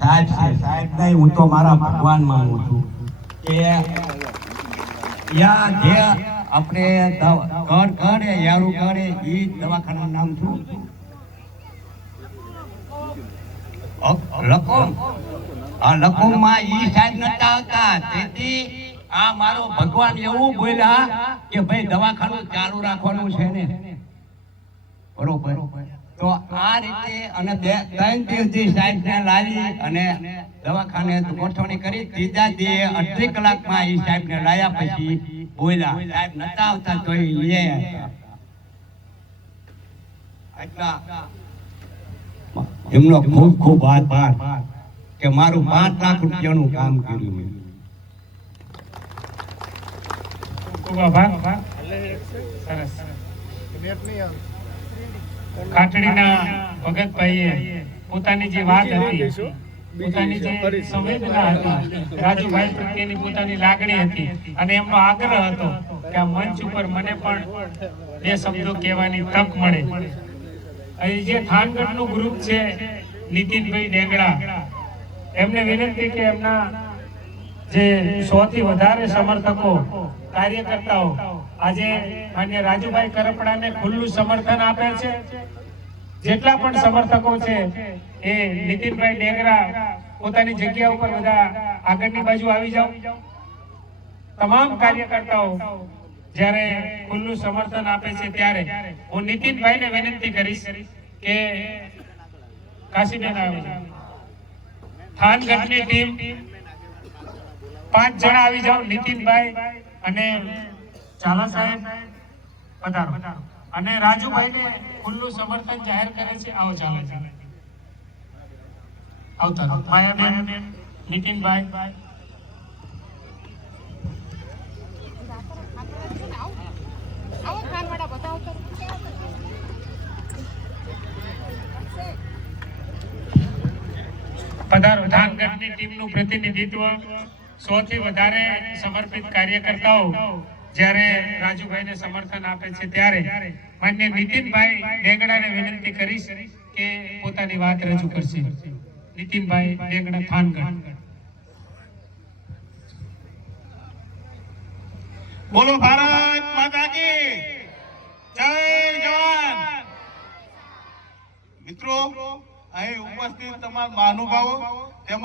સાહેબ છે સાહેબ નહીં, હું તો મારા ભગવાન માનું છું કે યા જે આપણે ઘર ઘરે યારું ઘરે એ દવાખાનાનું નામ શું લખોમ. આ લખોમમાં ઈ સાહેબ નતા આવતા, તેથી આ મારો ભગવાન એવું બોલ્યા કે ભાઈ દવાખાનું ચાલુ રાખવાનું છે ને, બરોબર. તો આ રીતે અને 3 દિવસથી સાહેબને લાવી અને દવાખાને ગોઠવણી કરી. ત્રીજા દિવસે 38 કલાકમાં એ સાહેબને લાયા પછી બોલ્યા. સાહેબ નતા આવતા તો એ લઈ આવ્યા. એમનો ખૂબ ખૂબ આભાર કે મારું 5 લાખ રૂપિયાનું કામ કર્યું. ખૂબ આભાર. સરસ. કાટડીના ભગતભાઈએ પોતાની જે વાત હતી, પોતાની જે સંવેદના હતી, રાજુભાઈ પ્રત્યેની પોતાની લાગણી હતી અને એમનો આગ્રહ હતો કે આ મંચ ઉપર મને પણ 2 શબ્દો કહેવાની તક મળે. અહીં જે થાનગઢનું ગ્રુપ છે, નીતિનભાઈ ડેંગડા, એમને વિનંતી કે એમના જે 100 થી વધારે સમર્થકો કાર્યકર્તાઓ આજે માન્ય રાજુભાઈ કરપડાને ખુલ્લું સમર્થન આપે છે. જેટલા પણ સમર્થકો છે એ નીતિનભાઈ ડેંગરા પોતાની જગ્યા ઉપર બધા આગળની બાજુ આવી જાઓ. તમામ કાર્યકર્તાઓ જ્યારે ખુલ્લું સમર્થન આપે છે ત્યારે હું નીતિનભાઈને વિનંતી કરીશ કે કાશીબેન આવે. થાનગઢની ટીમ 5 જણા આવી જાઓ. નીતિનભાઈ અને ચાલા સાહેબ પધારો અને રાજુભાઈને ખુલ્લું સમર્થન જાહેર કરે છે. આવો ચાલો આવતા માયાબેન, નીતિનભાઈ. પધારો. થાનગઢની ટીમનું પ્રતિનિધિત્વ 100 થી વધારે સમર્પિત કાર્યકર્તાઓ જ્યારે રાજુભાઈને સમર્થન આપે છે ત્યારે માન્ય નીતિનભાઈ ડેંગડાને વિનંતી કરીશ કે પોતાની વાત રજૂ કરશે. નીતિનભાઈ ડેંગડા, થાનગઢ. બોલો ભારત માતા કી જય. જવાન. મિત્રો, અહીં ઉપસ્થિત તમામ મહાનુભાવો તેમજ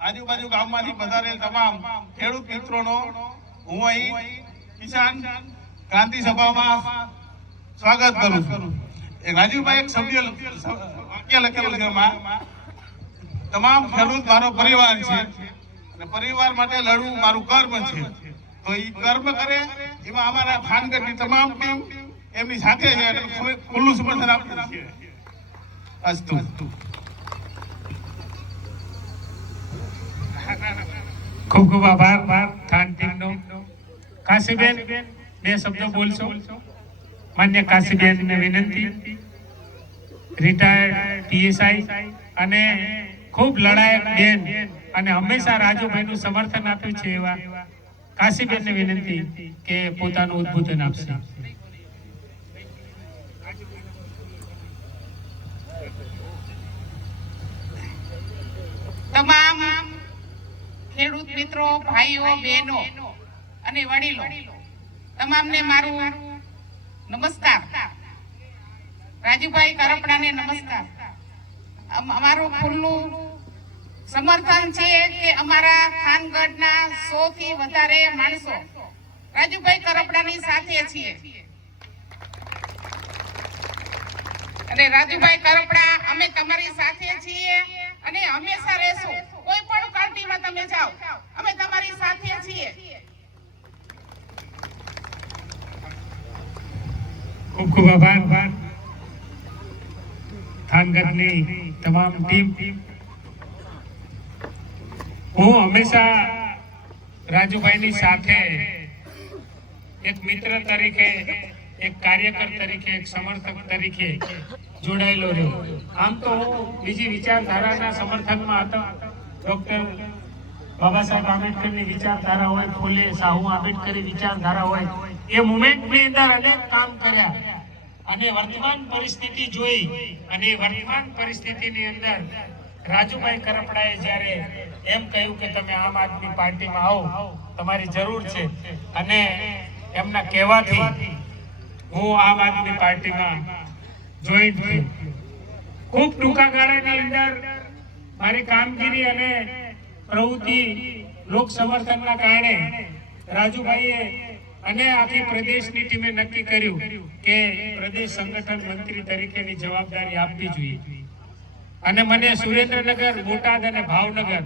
આજુબાજુ ગામમાંથી પધારેલ તમામ ખેડૂત મિત્રોનો હું અહીં કિસાન ક્રાંતિ સભામાં સ્વાગત કરું છું. રાજુભાઈ એક વાક્ય લખેલું છે એમાં, તમામ ખેડૂત મારો પરિવાર છે અને પરિવાર માટે લડવું મારું કર્મ છે. તો એ કર્મ કરે એમાં અમારા થાનગઢની તમામ ટીમ એમની સાથે છે અને ખુલ્લું સમર્થન આપીએ છીએ. અસ્તુ. ખૂબ ખૂબ આભાર થાન ટીમનો. કાશીબેન 2 શબ્દો બોલશો. માન્ય કાશીબેનને વિનંતી, રિટાયર્ડ પીએસઆઈ અને ખૂબ લડાયક બેન અને હંમેશા રાજુભાઈનું સમર્થન આપ્યું છે એવા કાશીબેનને વિનંતી કે પોતાનું ઉદ્બોધન આપશે. તમામ ખેડૂત મિત્રો, ભાઈઓ, બહેનો અને વડીલો તમામને મારું નમસ્કાર. રાજુભાઈ કરપડાને નમસ્કાર. અમારું ખુલ્લું સમર્થન છે કે અમારા થાનગઢના 100 થી વધારે માણસો રાજુભાઈ કરપડાની સાથે છીએ અને રાજુભાઈ કરપડા અમે તમારી સાથે છીએ અને હંમેશા રહેશું. કોઈ પણ પાર્ટીમાં તમે જાઓ, અમે તમારી સાથે છીએ. ખૂબ ખૂબ આભાર થાનગઢની તમામ ટીમ. હું હંમેશા રાજુભાઈની સાથે એક મિત્ર તરીકે, એક કાર્યકર તરીકે, એક સમર્થક તરીકે જોડાયેલો રહ્યો. આમ તો હું બીજી વિચારધારાના સમર્થનમાં હતો. ડોક્ટર બાબા સાહેબ આંબેડકરની વિચારધારા હોય, ફૂલે સાહુ આંબેડકરની વિચારધારા હોય, એ મુવમેન્ટની અંદર અનેક કામ કર્યા અને વર્તમાન પરિસ્થિતિ જોઈ અને વર્તમાન પરિસ્થિતિની અંદર રાજુભાઈ કરપડાએ જ્યારે એમ કહ્યું કે તમે આમ આદમી પાર્ટીમાં આવો, તમારી જરૂર છે, અને એમના કહેવાથી હું આમ આદમી પાર્ટીમાં જોઈન થયો. ખૂબ ટૂંકા ગાળાની અંદર મારી કામગીરી અને પ્રવૃત્તિ લોક સમર્થનના કારણે રાજુભાઈએ અને આખી પ્રદેશની ટીમે નક્કી કર્યું કે પ્રદેશ સંગઠન મંત્રી તરીકેની જવાબદારી આપવી જોઈએ, અને મને સુરેન્દ્રનગર, બોટાદ અને ભાવનગર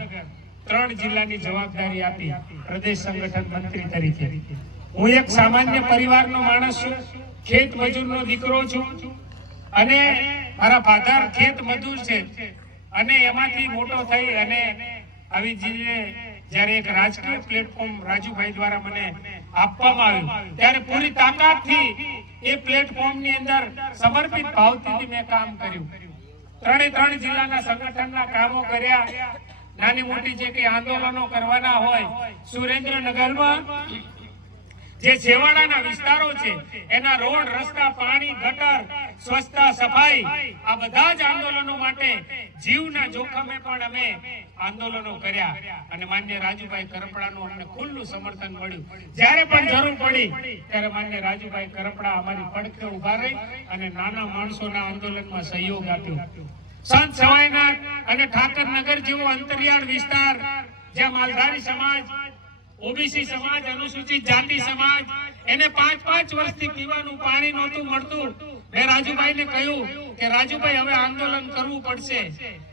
3 જિલ્લાની જવાબદારી આપી પ્રદેશ સંગઠન મંત્રી તરીકે. હું એક સામાન્ય પરિવારનો માણસ છું, ખેત મજૂરનો દીકરો છું, અને મારા ફાધર ખેત મજૂર છે, અને એમાંથી મોટો થઈ અને આવી જ્યારે એક રાજકીય પ્લેટફોર્મ રાજુભાઈ દ્વારા મને આપવામાં આવ્યું ત્યારે પૂરી તાકાતથી એ પ્લેટફોર્મની અંદર સમર્પિત ભાવથી મેં કામ કર્યું. 3 જિલ્લાના સંગઠનના કામો કર્યા. નાની મોટી જે કઈ આંદોલનો કરવાના હોય, સુરેન્દ્રનગરમાં જે છેવાડાના વિસ્તારો છે એના રોડ, રસ્તા, પાણી, ગટર, સ્વચ્છતા, સફાઈ, આ બધા જ આંદોલનો માટે જીવના જોખમે પણ અમે આંદોલનો કર્યા, અને માન્ય રાજુભાઈ કરપડાનું અમને ખુલ્લું સમર્થન મળ્યું. જ્યારે પણ જરૂર પડી ત્યારે માન્ય રાજુભાઈ કરપડા અમારી પડખે ઉભા રહી અને નાના માણસોના આંદોલનમાં સહયોગ આપ્યો. સંત સવાઈનાથ અને ઠાકરનગર જેવો અંતરિયાળ વિસ્તાર જ્યાં માલધારી સમાજ, ઓબીસી સમાજ, અનુસૂચિત જાતિ સમાજ, એને 5 વર્ષથી પીવાનું પાણી નહોતું મળતું. મેં રાજુભાઈને કહ્યું કે રાજુભાઈ હવે આંદોલન કરવું પડશે,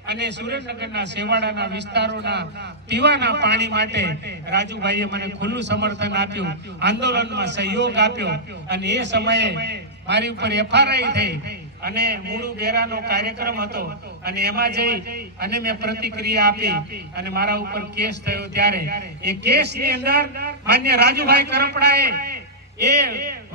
અને સુરેન્દ્રનગરના છેવાડાના વિસ્તારોના પીવાના પાણી માટે રાજુભાઈએ મને ખુલ્લું સમર્થન આપ્યું, આંદોલનમાં સહયોગ આપ્યો, અને એ સમયે મારી ઉપર એફઆરઆઈ થઈ અને મૂળુ બેરાનો કાર્યક્રમ હતો, અને એમાં જઈ અને મેં પ્રતિક્રિયા આપી અને મારા ઉપર કેસ થયો. ત્યારે એ કેસની અંદર માન્ય રાજુભાઈ કરપડાએ એ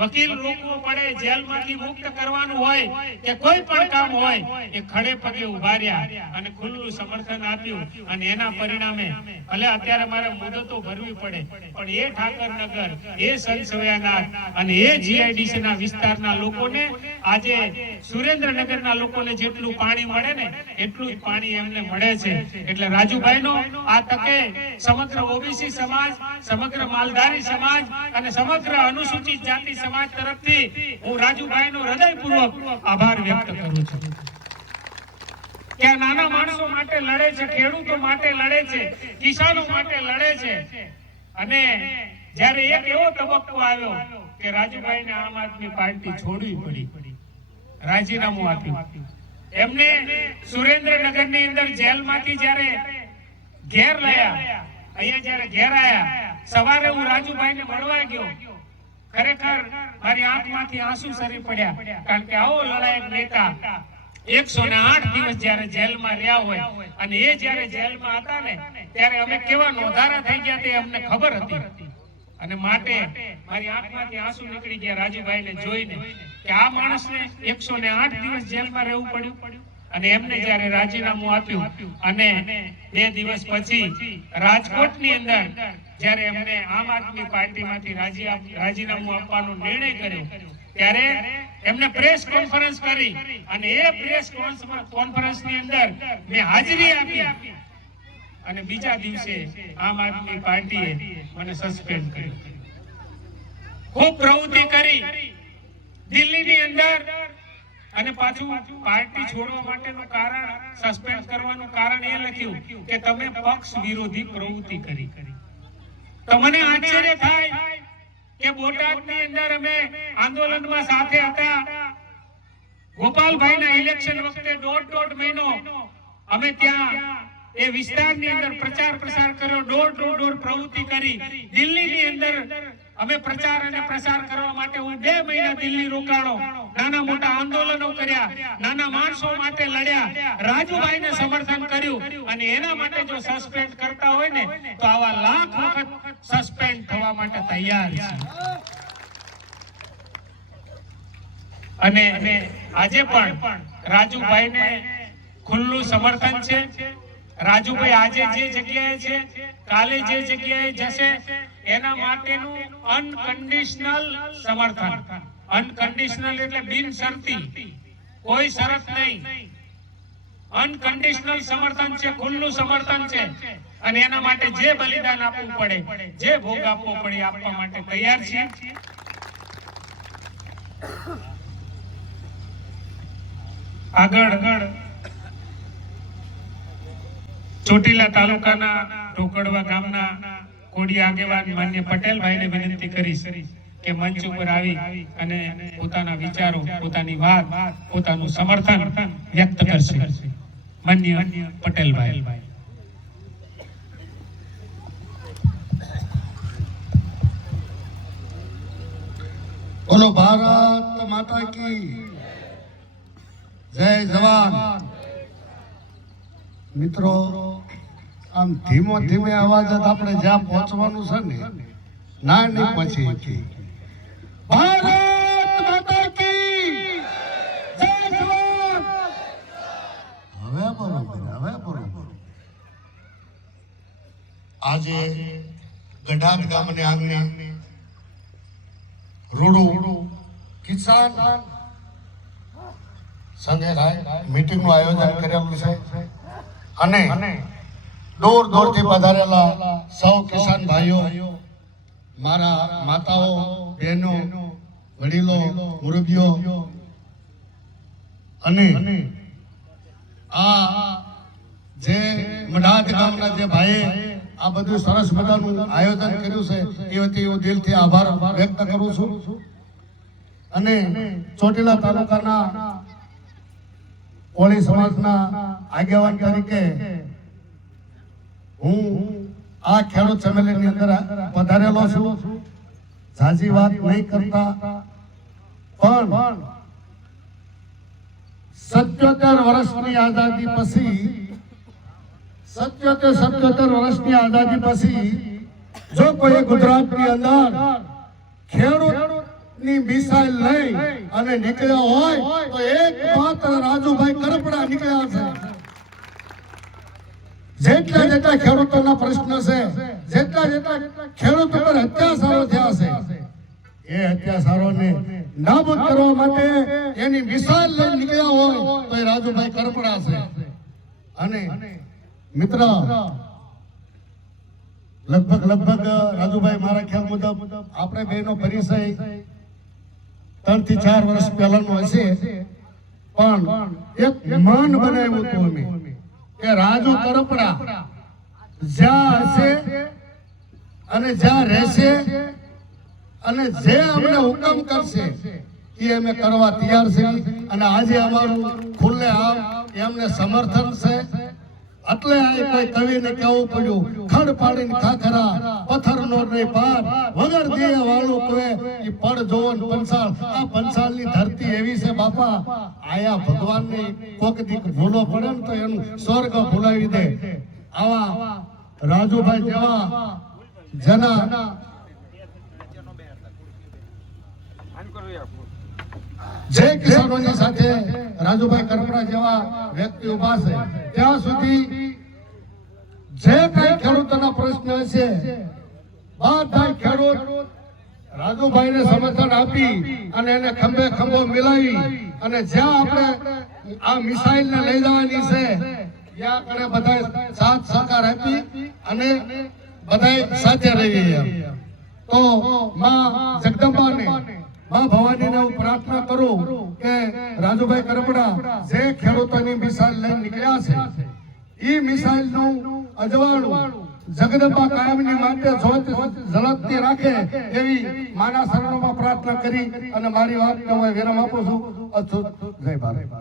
વકીલ રોકવો પડે, જેલમાંથી મુક્ત કરવાનું હોય કે કોઈ પણ કામ હોય, એ ખડે પગે ઉભા રહ્યા અને ખુલ્લું સમર્થન આપ્યું, અને એના પરિણામે ભલે અત્યારે મારે મુદતો ભરવી પડે, પણ એ ઠાકરનગર, એ સંત સવાઈનાથ અને એ જીઆઈડીસી ના વિસ્તારના લોકોને આજે સુરેન્દ્રનગરના લોકોને જેટલું પાણી મળે ને એટલું જ પાણી એમને મળે છે. એટલે રાજુભાઈનો આ તકે સમગ્ર ઓબીસી સમાજ, સમગ્ર માલધારી સમાજ અને સમગ્ર અનુસૂચિત જાતિ સમાજ તરફથી હું રાજુભાઈનો હૃદયપૂર્વક આભાર વ્યક્ત કરું છું કે આ નાના માણસો માટે લડે છે, ખેડૂતો માટે લડે છે, કિસાનો માટે લડે છે. અને જ્યારે એક એવો તબક્કો આવ્યો કે રાજુભાઈને આમ આદમી પાર્ટી છોડવી પડી, રાજીનામું આપ્યું. એમને સુરેન્દ્રનગરની અંદર જેલમાંથી જ્યારે ઘેર લાયા, અહીંયા જ્યારે ઘેર આયા, સવારે હું રાજુભાઈને મળવા ગયો. ખરેખર મારી આંખમાંથી આંસુ સરી પડ્યા, કારણ કે આવો લડાયક નેતા 108 દિવસ જ્યારે જેલમાં રહ્યા હોય, અને એ જ્યારે જેલમાં હતા ને ત્યારે અમે કેવા નોંધારા થઈ ગયા તે અમને ખબર હતી, અને માટે મારી આંખમાંથી આંસુ નીકળી ગયા રાજુભાઈને જોઈને કે આ માણસને 108 દિવસ જેલમાં રહેવું પડ્યું. અને એમને જ્યારે રાજીનામું આપ્યું, અને 2 દિવસ પછી રાજકોટની અંદર જ્યારે એમને આમ આદમી પાર્ટીમાંથી રાજીનામું આપવાનો નિર્ણય કર્યો, ત્યારે એમને પ્રેસ કોન્ફરન્સ કરી, અને એ પ્રેસ કોન્ફરન્સની અંદર મેં હાજરી આપી, અને બીજા દિવસે આમ આદમી પાર્ટીએ મને સસ્પેન્ડ કર્યો. ખૂબ પ્રવૃત્તિ કરી દિલ્હીની અંદર, અને પાછું પાર્ટી છોડવા માટેનું કારણ, સસ્પેન્ડ કરવાનું કારણ એ લખ્યું કે તમે પક્ષ વિરોધી પ્રવૃત્તિ કરી. તો મને આશ્ચર્ય થાય કે બોટાદની અંદર અમે આંદોલનમાં સાથે હતા. ગોપાલભાઈના ઇલેક્શન વખતે 1.5 મહિનો અમે ત્યાં એ વિસ્તારની અંદર પ્રચાર પ્રસાર કર્યો, ડોર પ્રવૃત્તિ કરી. દિલ્હીની અંદર અમે પ્રચાર અને પ્રસાર કરવા માટે હું 2 મહિના દિલ્હી રોકાણો, નાના મોટા આંદોલનો કર્યા, નાના માણસો માટે લડ્યા, રાજુભાઈને સમર્થન કર્યું, અને એના માટે જો સસ્પેન્ડ કરતા હોય ને તો આવા લાખ વખત સસ્પેન્ડ થવા માટે તૈયાર છે. અને આજે પણ રાજુભાઈને ખુલ્લું સમર્થન છે. રાજુભાઈ આજે જે જગ્યાએ છે, કાલે જે જગ્યાએ જશે, એના માટેનું અનકન્ડિશનલ સમર્થન. અનકન્ડિશનલ એટલે બિનશરતી, કોઈ શરત નહીં. અનકન્ડિશનલ સમર્થન છે, ખુલ્લું સમર્થન છે. અને એના માટે જે બલિદાન આપવું પડે, જે ભોગ આપવો પડે, આપવા માટે તૈયાર છીએ. આગળ ચોટીલા તાલુકાના ઢોકડવા ગામના કોડી આગેવાન માન્ય પટેલભાઈને વિનંતી કરીશ કે મંચ ઉપર આવી અને પોતાના વિચારો, પોતાની વાત, પોતાનું સમર્થન વ્યક્ત કરશે. માન્ય પટેલભાઈ. બોલો ભારત માતા કી જય જવાન. મિત્રો, આમ ધીમો ધીમે અવાજ જ આપણે જ્યાં પહોંચવાનું છે ને ના નહીં પહોંચી. ભારત માતા કી જય જવાન. હવે બરોબર. આજે ગઢાદ ગામને આંગણે રૂડુ કિસાન સંઘે મીટિંગ નું આયોજન કરેલું છે અને દૂર દૂરથી પધારેલા સૌ કિસાન ભાઈઓ, મારા માતાઓ, બહેનો, વડીલો, મુરબ્બીઓ અને આ જે મઢાદ ગામના જે ભાઈએ આ બધું સરસ મજાનું આયોજન કર્યું છે એ વતી હું દિલથી આભાર વ્યક્ત કરું છું. અને ચોટીલા તાલુકાના કોળી સમાજના આગેવાન તરીકે હું આ ખેડૂત સંમેલનની અંદર પધારેલો છું. ઝાઝી વાત નહીં કરતા, પણ 77 વર્ષની આઝાદી પછી 77 વર્ષની આઝાદી પછી જો કોઈ ગુજરાતની અંદર ખેડૂતની મિસાઇલ લઈ અને નીકળ્યા હોય તો એક માત્ર રાજુભાઈ કરપડા નીકળ્યા છે. જેટલા ખેડૂતોના પ્રશ્ન છે, જેટલા ખેડૂત ઉપર અત્યાચારો થયા છે, એ અત્યાચારોને નાબૂદ કરવા માટે એની મિસાઇલ લઈ નીકળ્યા હોય તો એ રાજુભાઈ કરપડા છે. અને મિત્ર, લગભગ રાજુભાઈ મારા ખ્યાલ મુજબ આપણે બેનો પરિચય 3 થી 4 વર્ષ પહેલાનો હશે, પણ એક માન બનાવ્યું હતું અમે કે રાજુ કરપડા જ્યાં હશે અને જ્યાં રહેશે અને જે અમને હુકમ કરશે એ અમે કરવા તૈયાર છે. અને આજે અમારું ખુલ્લે આમ એમને સમર્થન છે. એટલે આ કોઈ કવિને કહેવું પડ્યું, ખડ પાડીને ખાખરા પથ્થરનો નહીં પાર, વગર દિયે વાળું કોએ ઈ પડ જોવન પંસાળ. આ પંસાળની ધરતી એવી છે બાપા, આયા ભગવાનની કોક દીક ભૂલો પડે ને તો એનું સ્વર્ગ ભૂલાવી દે. આવા રાજુભાઈ જેવા જેના જે કિસાનોની સાથે રાજુભાઈ કરપડા જેવા વ્યક્તિ ઉભા છે, ત્યાં સુધી જે કઈ ખેડૂતોના પ્રશ્ન છે બધા ખેડૂત રાજુભાઈને સમર્થન આપી અને એને ખંભે ખંભો મિલાવી અને જ્યાં આપણે આ મિસાઇલ ને લઈ જવાની છે ત્યાં કણે બધા સાથ સહકાર આપી અને બધા સાથે રહીએ. તો માં જગદંબાને, માં ભવાનીને હું પ્રાર્થના કરું કે રાજુભાઈ કરપડા જે ખેડૂતોની મિસાઇલ લઈને નીકળ્યા છે એ મિસાઇલ નું અજવાળું જગદંબા કાયમની માટે ઝળકતી રાખે એવી માના શરણોમાં પ્રાર્થના કરી અને મારી વાતને હું વિરામ આપું છું. જય ભારત.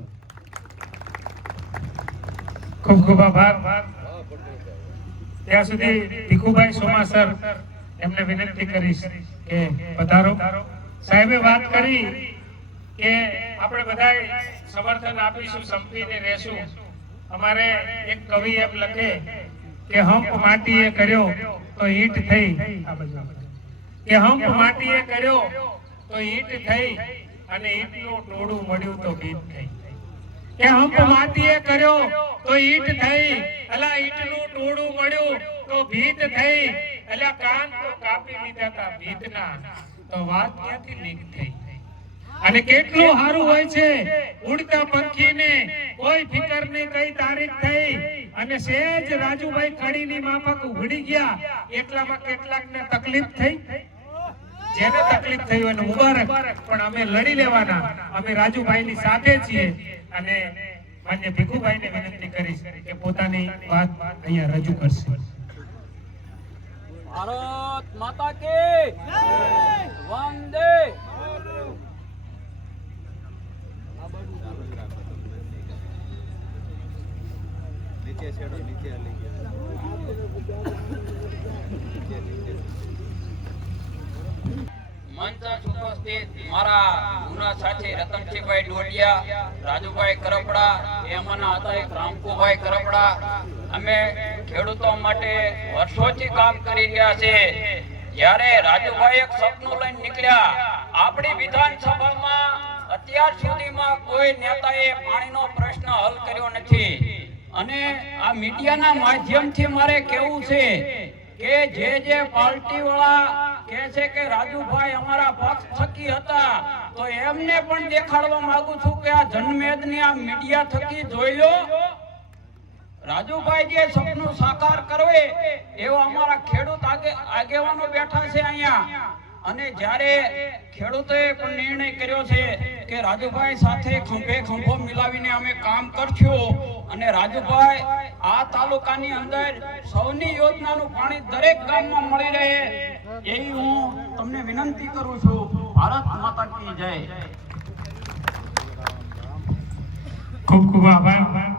ખૂબ ખૂબ આભાર. ત્યાં સુધી ભીખુભાઈ સોમાસર એમને વિનંતી કરીશ કે પધારો. સાહેબે વાત કરી કે આપણે બધા સમર્થન આપીશું, સંપીને રહેશું. અમારે એક કવિ એમ લખે કે હંપ માટીએ કર્યો તો ઈંટ થઈ, કે હંપ માટીએ કર્યો તો ઈંટ થઈ અને ઈંટનું ટોળું મળ્યું તો ભીત થઈ. કે હંપ માટીએ કર્યો તો ઈંટ થઈ, અલા ઈંટનું ટોળું મળ્યું તો ભીત થઈ, અલા કાન તો કાપી લીધા તા ભીતના, તો વાત ક્યાંથી લીક થઈ. અને કેટલું સારું હોય છે ઉડતા પંખીને કોઈ ફિકર નહીં કઈ તારીખ થઈ અને સહેજ રાજુભાઈ કડીની માફક ઉઘડી ગયા એટલામાં કેટલાકને તકલીફ થઈ. જેને તકલીફ થઈ હોય એને મુબારક, પણ અમે લડી લેવાના. અમે રાજુભાઈની સાથે છીએ અને માન્ય ભીખુભાઈને વિનંતી કરીશ કે પોતાની વાત અહીંયા રજૂ કરશે. ભારત માતા કી વંદે. મંચ ઉપસ્થિત મારા જૂના સાથી રતનસિંહભાઈ ડોડિયા, રાજુભાઈ કરપડા, એમાંના હતા એક રામકુભાઈ કરપડા. અમે ખેડૂતો માટે વર્ષોથી કામ કરી રહ્યા છે. જ્યારે રાજુભાઈ એક સપનું લઈને નીકળ્યા, આપણી વિધાનસભામાં અત્યાર સુધીમાં કોઈ નેતાએ પાણીનો પ્રશ્ન હલ કર્યો નથી. અને આ મીડિયાના માધ્યમથી મારે કહેવું છે કે જે પાર્ટી વાળા કહે છે કે રાજુભાઈ અમારા પક્ષ થકી હતા, તો એમને પણ દેખાડવા માંગુ છું કે આ જનમેદની આ મીડિયા થકી જોઈ લો. રાજુભાઈ જે સપનું સાકાર કરવે એવા અમારા ખેડૂત આગેવાનો બેઠા છે અહીંયા. અને જ્યારે ખેડૂતોએ પણ નિર્ણય કર્યો છે કે રાજુભાઈ સાથે ખંભે ખંભો મિલાવીને અમે કામ કરશું અને રાજુભાઈ આ તાલુકાની અંદર સૌની યોજનાનું પાણી દરેક ગામમાં મળી રહે એવી હું તમને વિનંતી કરું છું. ભારત માતા કી જય. ખૂબ ખૂબ આભાર.